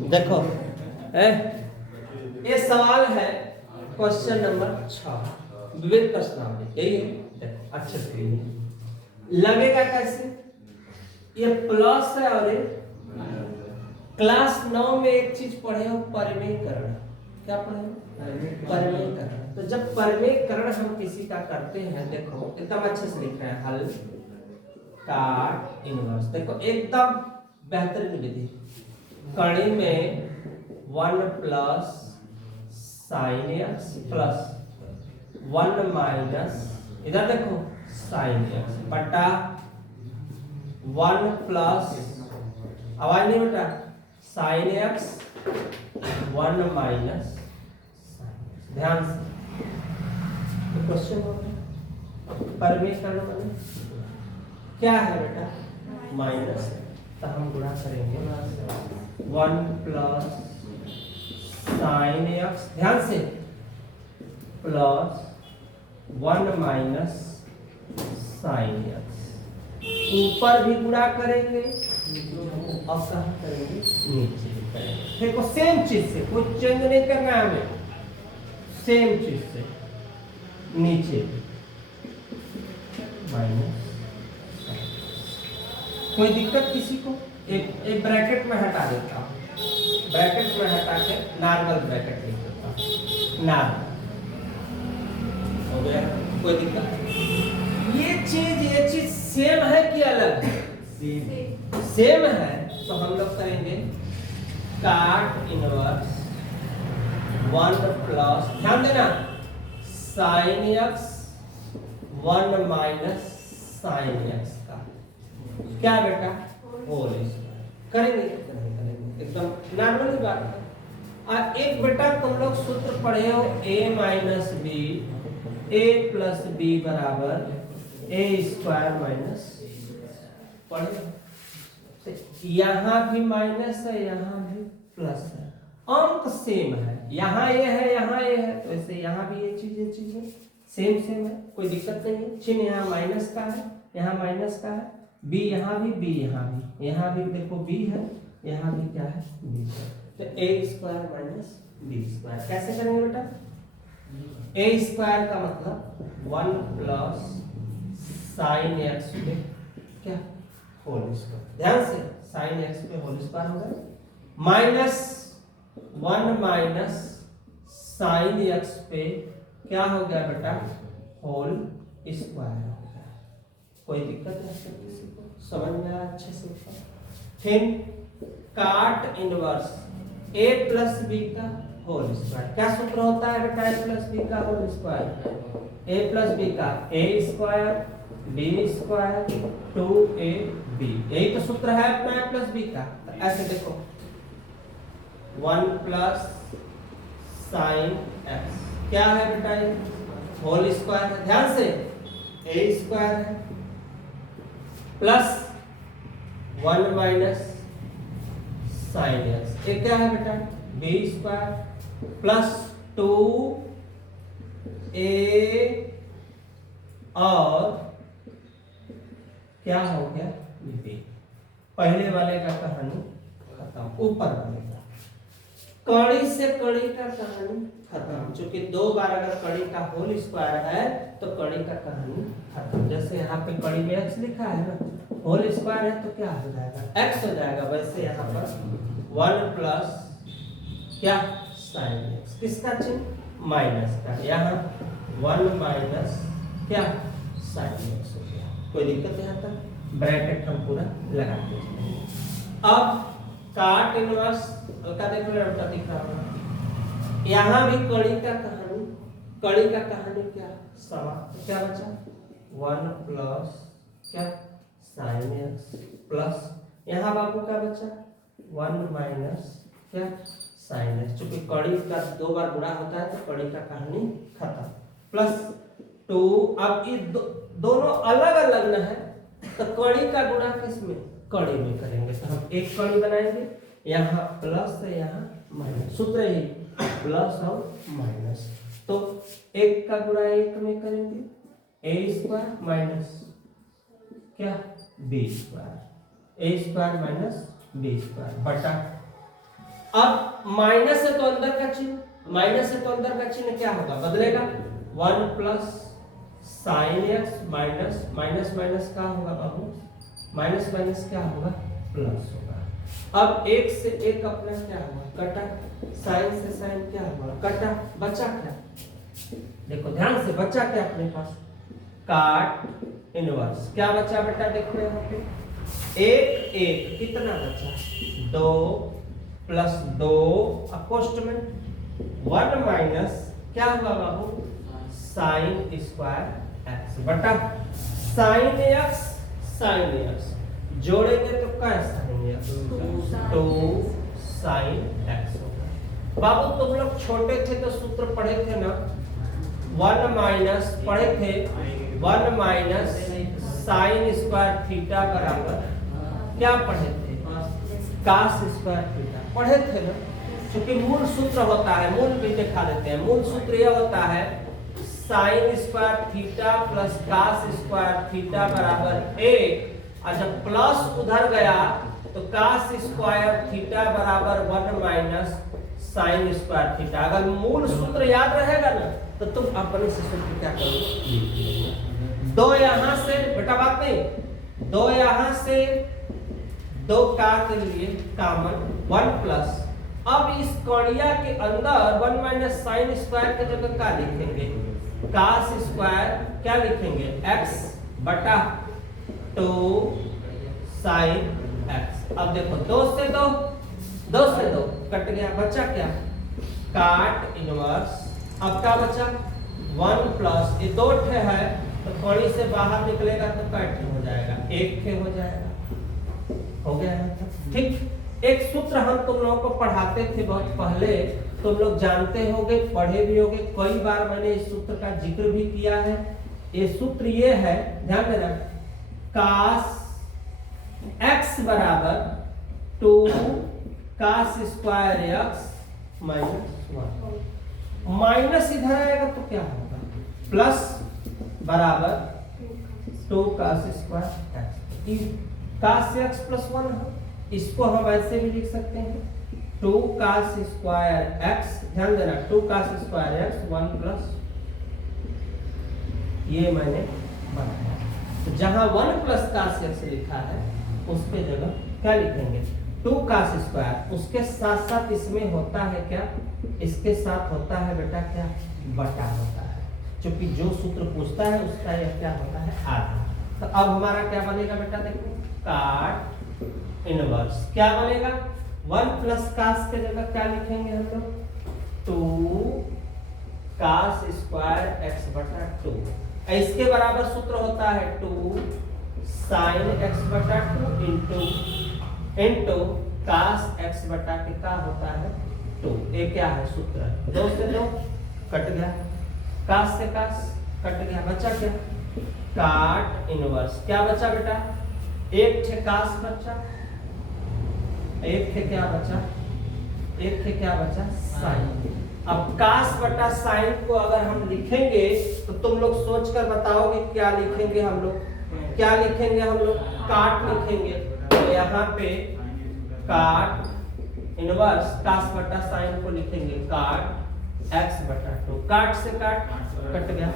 देखो ये सवाल है क्वेश्चन नंबर 6 विविध प्रश्नावली। यही है, देखो अच्छे से लगेगा कैसे। ये प्लस है और ये क्लास 9 में एक चीज पढ़े हो, परिमेयकरण। क्या पढ़े हो? परिमेयकरण। तो जब परिमेयकरण हम किसी का करते हैं, देखो एकदम अच्छे से लिख रहे हैं, हल काट इनवर्स। देखो एकदम बेहतरीन विधि। कड़ी में 1 plus sine x plus 1 minus, इधर देखो साइन एक्स बटा 1 प्लस, आवाज नहीं बेटा, साइन एक्स 1 माइनस, ध्यान से तो क्वेश्चन हो गया। परिमेयकरण माने क्या है बेटा? माइनस, तो हम गुणा करेंगे 1 प्लस साइन एक्स, ध्यान से, प्लस 1 माइनस साइन एक्स। ऊपर भी गुणा करेंगे और कहाँ करेंगे? नीचे भी करेंगे। देखो सेम चीज से, कोई चेंज नहीं करना है हमें, सेम चीज से नीचे माइनस। कोई दिक्कत किसी को? एक ब्रैकेट में हटा देता हूं, ब्रैकेट में हटा के नॉर्मल ब्रैकेट लिख देता हूं, नॉर्मल हो गया। कोई दिक्कत? ये चीज सेम है कि अलग है? सेम है, तो हम लोग करेंगे काट इनवर्स 1 प्लस, ध्यान देना, sine x 1 minus sine x का क्या बेटा? Whole square. करेंगे एकदम नॉर्मल बात है। और एक बेटा तुम लोग सूत्र पढ़े हो, a minus b a plus b बराबर a स्क्वायर माइनस, पढ़े? यहाँ भी माइनस है, यहाँ भी प्लस है, अंक सेम है, यहाँ ये है, यहाँ ये है, तो ऐसे यहाँ भी ये चीज है, सेम सेम है, कोई दिक्कत नहीं है। चिन्ह यहाँ माइनस का है, यहाँ माइनस का है, बी यहाँ भी, बी यहाँ भी देखो बी है, यहाँ भी क्या है? बी है। तो a square minus b square कैसे करेंगे बेटा? a स्क्वायर का मतलब 1 प्लस साइन एक्स पे क्या? Whole square. ध्यान से, साइन एक्स पे होल स्क्वायर होगा, माइनस 1 माइनस साइन एक्स पे क्या हो गया बेटा? होल स्क्वायर हो गया। कोई दिक्कत है किसी को? समझ में आया अच्छे से? फिर काट इनवर्स a प्लस बी का होल स्क्वायर। क्या सूत्र होता है बेटा? a प्लस बी का whole square, a plus b का a square b square 2ab, यही तो सूत्र है अपना a प्लस बी का। तो ऐसे देखो 1 प्लस साइन एक्स क्या है बेटा? ये होल स्क्वायर है, ध्यान से, a स्क्वायर है प्लस 1 माइनस साइन एक्स, ये क्या है बेटा? b स्क्वायर प्लस 2a और क्या हो गया? b। पहले वाले का कहानी खत्म, ऊपर वाले का कड़ी से कड़ी का कहानी खत्म। क्योंकि 2 बार अगर कड़ी का होल स्क्वायर है तो कड़ी का कहानी खत्म। जैसे यहाँ पे कड़ी में x लिखा है ना, होल स्क्वायर है तो क्या हो जाएगा? x हो जाएगा। वैसे यहाँ पर 1 प्लस क्या? साइन एक्स, किसका चिन्ह? माइनस का, यहाँ 1 माइनस क्या? साइन एक्स हो गया। कोई दिक्कत यहाँ तक? ब्रैकेट हम पूरा लगा देंगे। अब काट इनवर्स हल्का देखो, लड़का दिख रहा होगा, यहाँ भी कड़ी का कहानी क्या? समाप्त। क्या बचा? 1 प्लस क्या? साइन एक्स प्लस, यहाँ बाबू का बचा 1 माइनस क्या? Sine x. चूंकि कड़ी का 2 बार गुणा होता है तो कड़ी का कहानी खत्म, प्लस 2। अब ये दोनों अलग अलग न है, तो कड़ी का गुणा किसमें? कड़ी में करेंगे। तो हम एक कड़ी बनाएंगे, यहाँ प्लस है, यहाँ माइनस, सूत्र ही प्लस और माइनस। तो 1 का गुणा 1 में करेंगे, a स्क्वायर माइनस क्या? b square, a square minus b square बटा, अब माइनस है तो अंदर का चिन्ह, माइनस है तो अंदर का चिन्ह क्या होगा, बदलेगा। 1 plus sine x minus minus minus क्या होगा बाबू, माइनस माइनस क्या होगा, प्लस होगा। अब एक से एक अपना क्या हुआ, कटा, साइन से साइन क्या हुआ, कटा, बचा क्या, देखो ध्यान से, बचा क्या अपने पास, काट इनवर्स, क्या बचा बेटा, देखो यहाँ पे एक एक कितना बचा, 2 प्लस 2 अपोस्ट में 1 माइनस क्या हुआ बाबू, साइन स्क्वायर एक्स बटा साइन एक्स, साइन एक्स जोड़ेंगे तो क्या साइन एक्स, 2 साइन एक्स होगा। बाबू तुम लोग छोटे थे तो सूत्र पढ़े थे ना, 1 माइनस पढ़े थे, 1 माइनस साइन स्क्वायर थीटा बराबर क्या पढ़े थे, कास स्क्वायर थीटा पढ़े थे ना। क्योंकि मूल सूत्र होता है, मूल भी दिखा देते हैं, मूल सूत्र यह होता है sine square theta plus cos square theta बराबर 1, और जब प्लस उधर गया तो कास स्क्वायर थीटा बराबर 1 माइनस साइन स्क्वायर थीटा। अगर मूल सूत्र याद रहेगा ना तो तुम अपने से सूत्र क्या करोगे, 2 यहां से बेटा बात नहीं, 2 यहां से 2 काट लिए कॉमन, 1 प्लस, अब इस कड़िया के अंदर 1 माइनस साइन स्क्वायर के जगह क्या लिखेंगे, कास स्क्वायर क्या लिखेंगे, x बटा 2 साइन x। अब देखो 2 से 2 कट गया, बचा क्या, काट इनवर्स, अब क्या बचा 1 प्लस, ये 2 ठे है तो कड़ी से बाहर निकलेगा तो कट हो जाएगा, 1 ठे हो जाएगा, हो गया है ठीक। एक सूत्र हम तुम लोगों को पढ़ाते थे बहुत पहले, तुम लोग जानते होगे, पढ़े भी होगे, कई बार मैंने इस सूत्र का जिक्र भी किया है। ये सूत्र ये है, ध्यान देना, कास x बराबर 2 cos square x minus 1, minus इधर आएगा तो क्या होगा, प्लस बराबर 2 cos square x, cos x plus 1 है, इसको हम ऐसे भी लिख सकते हैं 2 कास स्क्वायर x, ध्यान देना 2 कास स्क्वायर x 1 प्लस, ये मैंने बनाया। तो जहां 1 प्लस कास x लिखा है उसके जगह क्या लिखेंगे, 2 कास स्क्वायर, उसके साथ साथ इसमें होता है क्या, इसके साथ होता है बेटा क्या, बटा होता है, क्योंकि जो सूत्र पूछता है उसका यह क्या होता है, आधा। तो अब हमारा क्या बनेगा बेटा, देखो काट इनवर्स क्या बनेगा, 1 प्लस कास के जगह क्या लिखेंगे हम लोग, 2 कास स्क्वायर x बटा 2, इसके बराबर सूत्र होता है 2 साइन x बटा 2 इंटू कास x बटा के क्या होता है 2, ये क्या है सूत्र, 2 से 2 कट गया, कास से कास कट गया, बचा क्या, काट इनवर्स, क्या बचा बेटा, 1 ठे कास बचा, 1 ठे क्या बचा, 1 ठे क्या बचा, साइन। अब कास बटा साइन को अगर हम लिखेंगे तो तुम लोग सोच कर बताओगे क्या लिखेंगे हम लोग, क्या लिखेंगे हम लोग, काट लिखेंगे। तो यहाँ पे काट इनवर्स कास बटा साइन को लिखेंगे काट x बटा 2, काट से काट कट गया।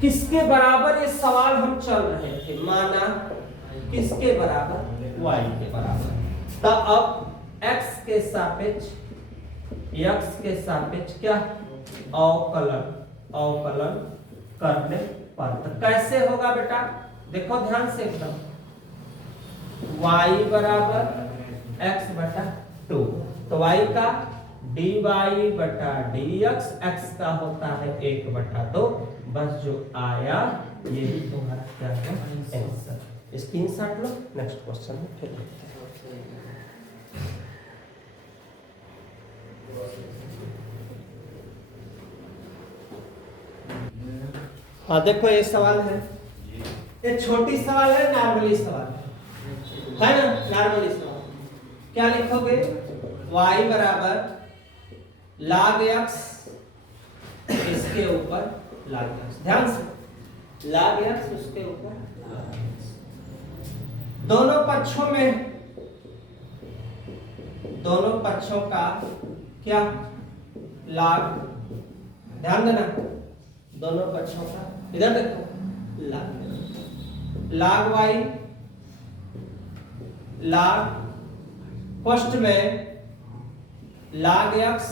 किसके बराबर ये सवाल हम चल रहे थे, माना किसके बराबर, y के बराबर। तो अब x के सापेक्ष क्या अवकलन करने पर, तो कैसे होगा बेटा, देखो ध्यान से एकदम, y बराबर x बटा 2, तो y का dy बटा dx, x का होता है 1 बटा 2, बस जो आया ये भी तुम्हारा क्या है आंसर। स्क्रीनशॉट लो, नेक्स्ट क्वेश्चन में फिर देखते हैं। हाँ देखो ये सवाल है, ये छोटी सवाल है, नॉर्मली सवाल है ना, नॉर्मली सवाल क्या लिखोगे, y बराबर log x, इसके ऊपर log x, ध्यान से log x उसके ऊपर log x, दोनों पक्षों में दोनों पक्षों का क्या लाग, ध्यान देना, दोनों पक्षों का, इधर देखो लाग वाई लाग फर्स्ट में लाग एक्स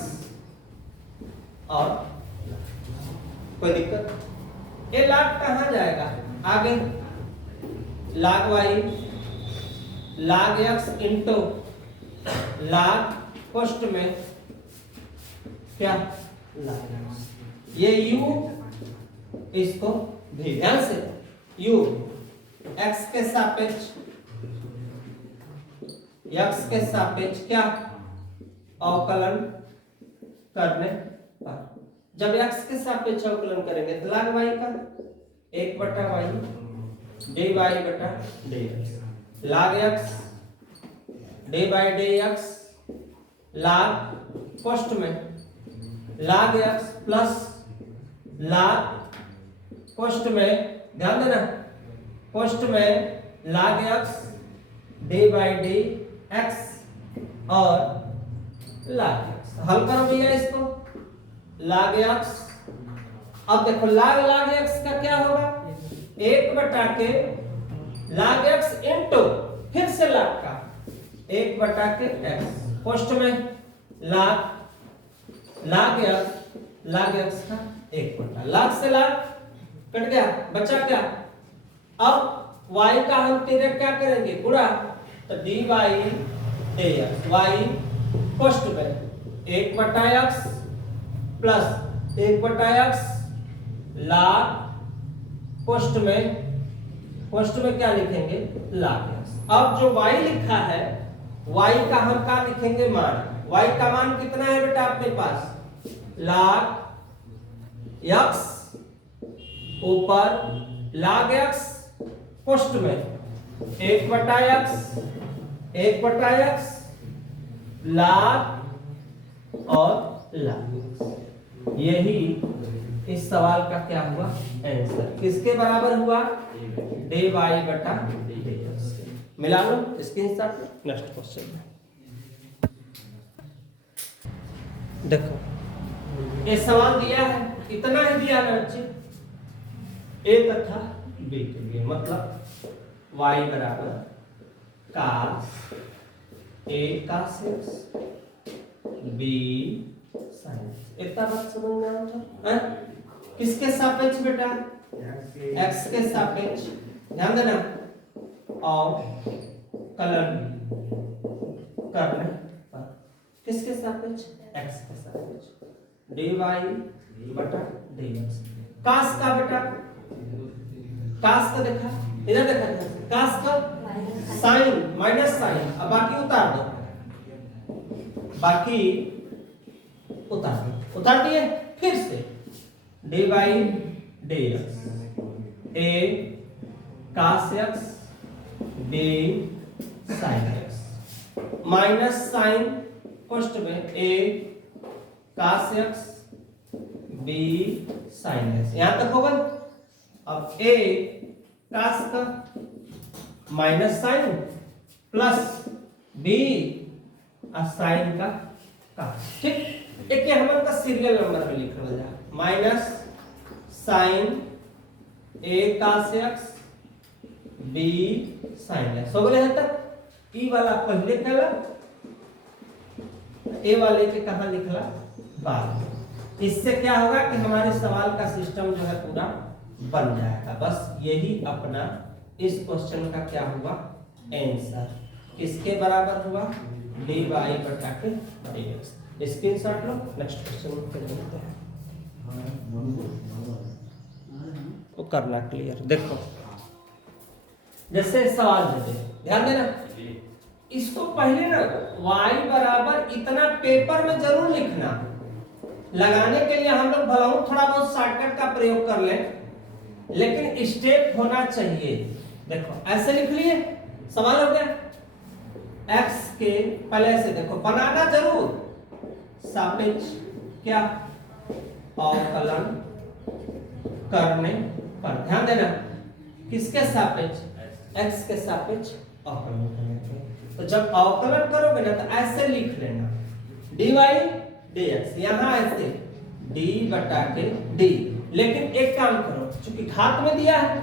और कोई दिक्कत, ये लाग कहां जाएगा आगे, लाग वाई लाग एक्स इंटू लाग फर्स्ट में क्या लाग एक्स, ये u इसको भी ध्यान से u x के सापेक्ष क्या अवकलन करने पर, जब x के सापेक्ष अवकलन करेंगे तो log y का 1/y dy बटा dx, log x dy dx log first में log x plus log first में, ध्यान देना, फर्स्ट में log x dy dx और log x, हल करो भैया इसको, log x, अब देखो log x का क्या होगा, 1 के log x इंटू फिर से log का 1 के x, फर्स्ट में log x का 1 log से log कट गया, बचा क्या, अब y का हम तेरे क्या करेंगे गुणा, तो dy dx y फर्स्ट में 1/x plus 1/x log first में क्या लिखेंगे log x, अब जो y लिखा है y का हम क्या लिखेंगे मान, y का मान कितना है बेटा आपके पास, log x ऊपर log x फर्स्ट में 1/x log और log, यही इस सवाल का क्या हुआ आंसर, किसके बराबर हुआ, dy बटा dx, मिला लो स्क्रीनशॉट। नेक्स्ट क्वेश्चन देखो, ये सवाल दिया है, इतना ही दिया है बच्चे, ए तथा बी के लिए, मतलब y बराबर cos a cos x b sin x, इतना बात समझ में आ रहा है, किसके सापेक्ष बेटा, x के सापेक्ष, ध्यान देना, और कलन करने पर किसके सापेक्ष, x के सापेक्ष, dy बटा dx, cos का बेटा, cos का देखा, इधर देखा, cos का साइन माइनस साइन, अब बाकी उतार दो, बाकी उतार दिए, फिर से dy dx a cos x b sin x minus sine first में a cos x b sin x, यहां तक होगा, अब a cos का minus sine plus b sine का cos, ठीक, एक हमन का सीरियल नंबर पे लिखल जा, minus sine a cos x b sin x, हो गए है तक, ई वाला पहले कला, ए वाले के कहां लिखला बाद, इससे क्या होगा कि हमारे सवाल का सिस्टम जो है पूरा बन जाएगा, बस यही अपना इस क्वेश्चन का क्या हुआ आंसर, किसके बराबर हुआ, dy बटा के dx, स्क्रीनशॉट लो, नेक्स्ट क्वेश्चन पे चलते हैं, वो करना क्लियर, देखो जैसे सवाल दे, ध्यान देना, इसको पहले ना y बराबर इतना पेपर में जरूर लिखना, लगाने के लिए हम लोग भला थोड़ा बहुत शॉर्टकट का प्रयोग कर लें, लेकिन स्टेप होना चाहिए, देखो ऐसे लिख लिए, सवाल हो गया, x के पहले से देखो बनाना जरूर, सापेक्ष क्या अवकलन करने पर, ध्यान देना, किसके सापेक्ष, x के सापेक्ष अवकलन करने पर, तो जब अवकलन करोगे ना तो ऐसे लिख लेना dy dx, यहाँ ऐसे d बटा के d। लेकिन एक काम करो, चूंकि घात में दिया है,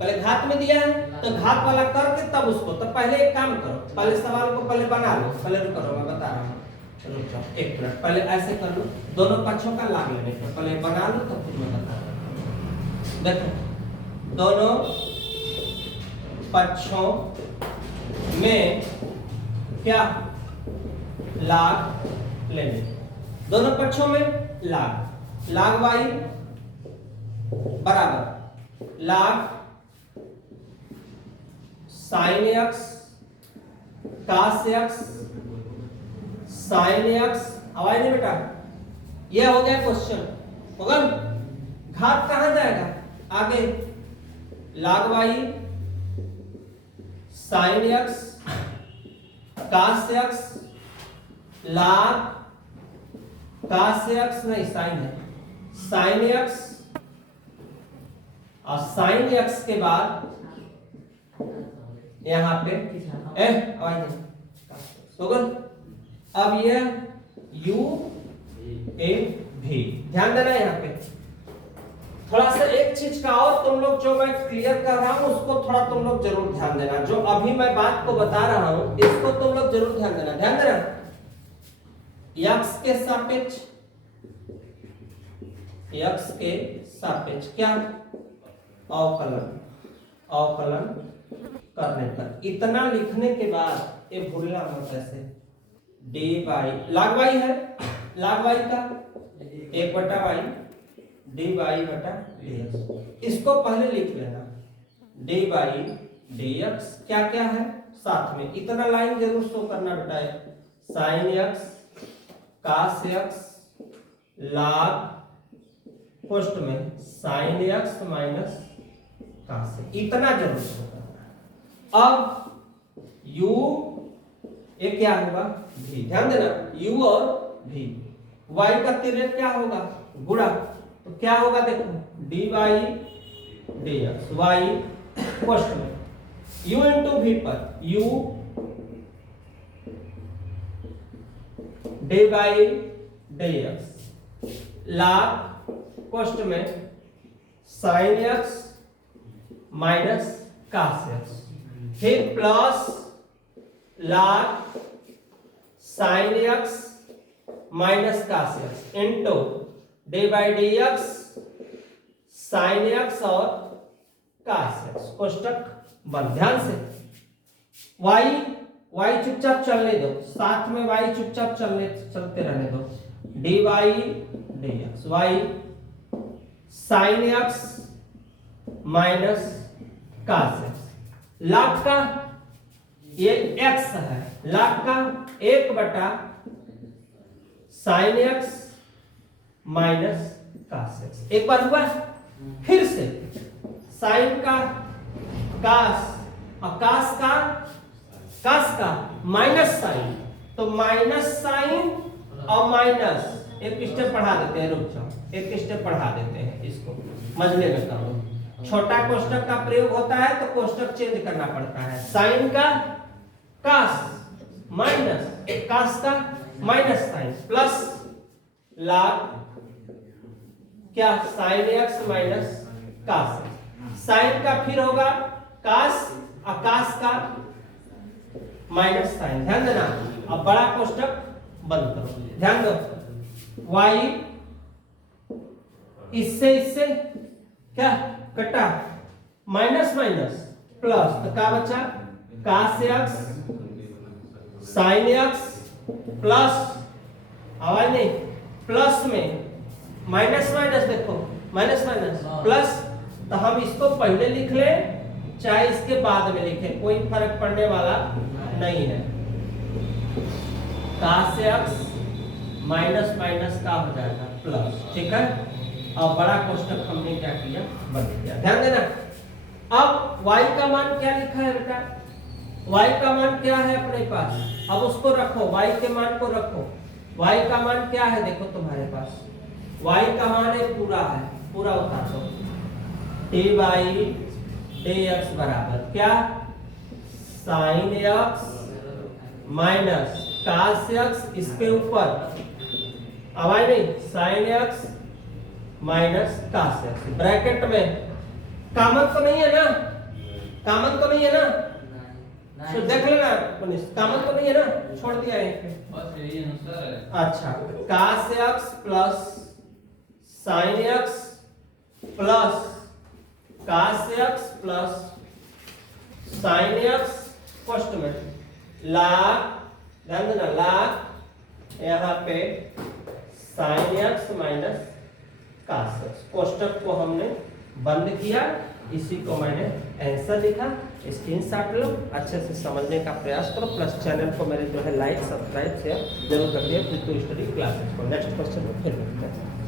पहले घात में दिया है तो घात वाला करके तब उसको, तो पहले एक काम करो, पहले सवाल को पहले बना लो, पहले रुको मैं बता रहा हूँ। चलो जाओ एक मिनट, पहले ऐसे कर लो, दोनों पक्षों का लाग लेने का, पहले बना लो तो फिर मैं बता रहा हूँ। देखो दोनों पक्षों में क्या लाग लेने, दोनों पक्षों में लाग, लाग y बराबर लाग sine x cos x sign x, आवाज नहीं बेटा, ये हो गया क्वेश्चन। होगा घात कहां जाएगा आगे, लाग y sign x cos x, लाग कास x नहीं साइन है, साइन x और साइन x के बाद यहाँ पे होगा। अब यह u a v, ध्यान देना यहाँ पे थोड़ा सा एक चीज का, और तुम लोग जो मैं क्लियर कर रहा हूं उसको थोड़ा तुम लोग जरूर ध्यान देना, जो अभी मैं बात को बता रहा हूं इसको तुम लोग जरूर ध्यान देना, ध्यान देना। x के सापेक्ष, x के सापेक्ष क्या अवकलन, अवकलन करने पर इतना लिखने के बाद ये भूलना मत, ऐसे dy लाग y है, लाग y का 1/y dy बटा dx, इसको पहले लिख लेना dy dx क्या क्या है साथ में, इतना लाइन जरूर शो करना बेटा है, साइन x कास x लाग पोस्ट में साइन x माइनस कास, इतना जरूर शो करना। अब u ये क्या होगा v, ध्यान देना u और v, y का तिर्यक क्या होगा गुणा, तो क्या होगा देखो dy dx, y पोस्ट में u इंटू v पर u dy dx, लाग पोस्ट में sine x minus cos x, फिर plus log sine x minus cos x into d by d x sine x और कास x, कोष्टक बंद। ध्यान से y चुपचाप चलने दो, साथ में y चुपचाप चलते रहने दो, d y d x, y sine x minus cos x, log का ये x है, लाग का 1 sine x minus cos x, एक बार हुआ, फिर से साइन का कास और कास का माइनस साइन, तो माइनस साइन और माइनस एक स्टेप बढ़ा देते हैं, रुक जाओ एक स्टेप बढ़ा देते हैं, इसको मजले में कर लो। छोटा कोष्टक का प्रयोग होता है तो कोष्टक चेंज करना पड़ता है, साइन का कास माइनस कास का माइनस साइन प्लस लाग क्या sine x minus cos, sine का फिर होगा कास और कास का माइनस साइन, ध्यान देना। अब बड़ा कोष्टक बंद करो, ध्यान दो, y इससे क्या कटा माइनस माइनस प्लस, तो क्या बचा कास x साइन x प्लस, आवाज नहीं, प्लस में माइनस माइनस, देखो माइनस माइनस प्लस, तो हम इसको पहले लिख ले चाहे इसके बाद में लिखें, कोई फर्क पड़ने वाला नहीं है। कास x माइनस माइनस का हो जाएगा प्लस, ठीक है। अब बड़ा कोष्टक हमने क्या किया, बंद किया, ध्यान देना। अब y का मान क्या लिखा है बेटा, y का मान क्या है अपने पास, अब उसको रखो, y के मान को रखो, y का मान क्या है देखो तुम्हारे पास, y का मान है पूरा उतार दो, डी बाई डी एक्स बराबर क्या sine x minus cos x इसके ऊपर अब आई नहीं sin x minus cos x bracket में कामन तो नहीं है ना, कामन तो नहीं है ना, तो देख लेना पुनिस, कामन तो नहीं है ना, छोड़ दिया है बस यही आंसर है। अच्छा cos x plus sin x plus cos x plus sin x first में log, ध्यान देना log यहाँ पे sin x minus cos x, कोष्टक को हमने बंद किया, इसी को मैंने आंसर लिखा। स्क्रीनशॉट लो, अच्छे से समझने का प्रयास करो, प्लस चैनल को मेरे जो है लाइक सब्सक्राइब शेयर जरूर करिए। प्रीतु स्टडी क्लासेस को नेक्स्ट क्वेश्चन में फिर मिलते हैं।